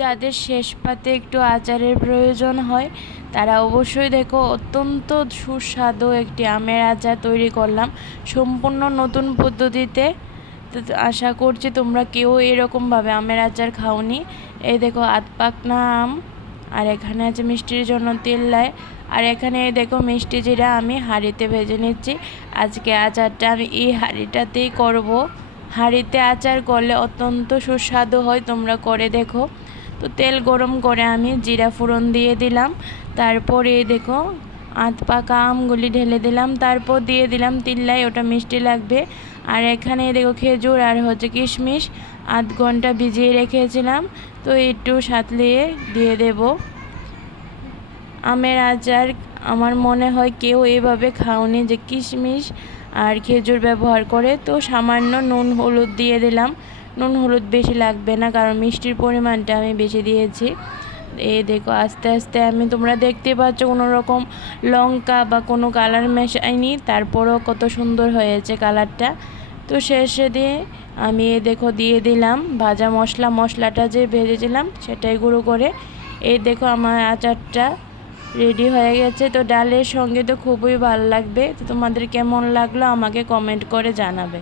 যাদের শেষ পাতে একটু আচারের প্রয়োজন হয় তারা অবশ্যই দেখো অত্যন্ত সুস্বাদু একটি আমের আচার তৈরি করলাম সম্পূর্ণ নতুন পদ্ধতিতে। তো আশা করছি তোমরা কেউ এরকমভাবে আমের আচার খাওনি। এই দেখো আধপাকনা আম, আর এখানে আছে মিষ্টির জন্য তেলাই, আর এখানে এই দেখো মিষ্টি জিরা আমি হাঁড়িতে ভেজে নিচ্ছি। আজকে আচারটা আমি এই হাঁড়িটাতেই করব। হাঁড়িতে আচার করলে অত্যন্ত সুস্বাদু হয়, তোমরা করে দেখো। তো তেল গরম করে আমি জিরা ফোড়ন দিয়ে দিলাম, তারপরে দেখো আধ পাকা আমগুলি ঢেলে দিলাম, তারপর দিয়ে দিলাম তিল্লাই, ওটা মিষ্টি লাগবে। আর এখানে দেখো খেজুর আর হচ্ছে কিশমিশ আধ ঘন্টা ভিজিয়ে রেখেছিলাম, তো একটু সাঁতলিয়ে দিয়ে দেব। আমের আচার আমার মনে হয় কেউ এভাবে খাওনি, যে কিশমিশ আর খেজুর ব্যবহার করে। তো সামান্য নুন হলুদ দিয়ে দিলাম, নুন হলুদ বেশি লাগবে না কারণ মিষ্টির পরিমাণটা আমি বেশি দিয়েছি। এই দেখো আস্তে আস্তে আমি, তোমরা দেখতে পাচ্ছ কোনো রকম লঙ্কা বা কোনো কালার মেশাইনি, তারপরেও কত সুন্দর হয়েছে কালারটা। তো শেষে দিয়ে আমি দেখো দিয়ে দিলাম ভাজা মশলাটা যে ভেজেছিলাম সেটাই গুঁড়ো করে। এই দেখো আমার আচারটা রেডি হয়ে গেছে। তো ডালের সঙ্গে তো খুবই ভালো লাগবে। তো তোমাদের কেমন লাগলো আমাকে কমেন্ট করে জানাবে।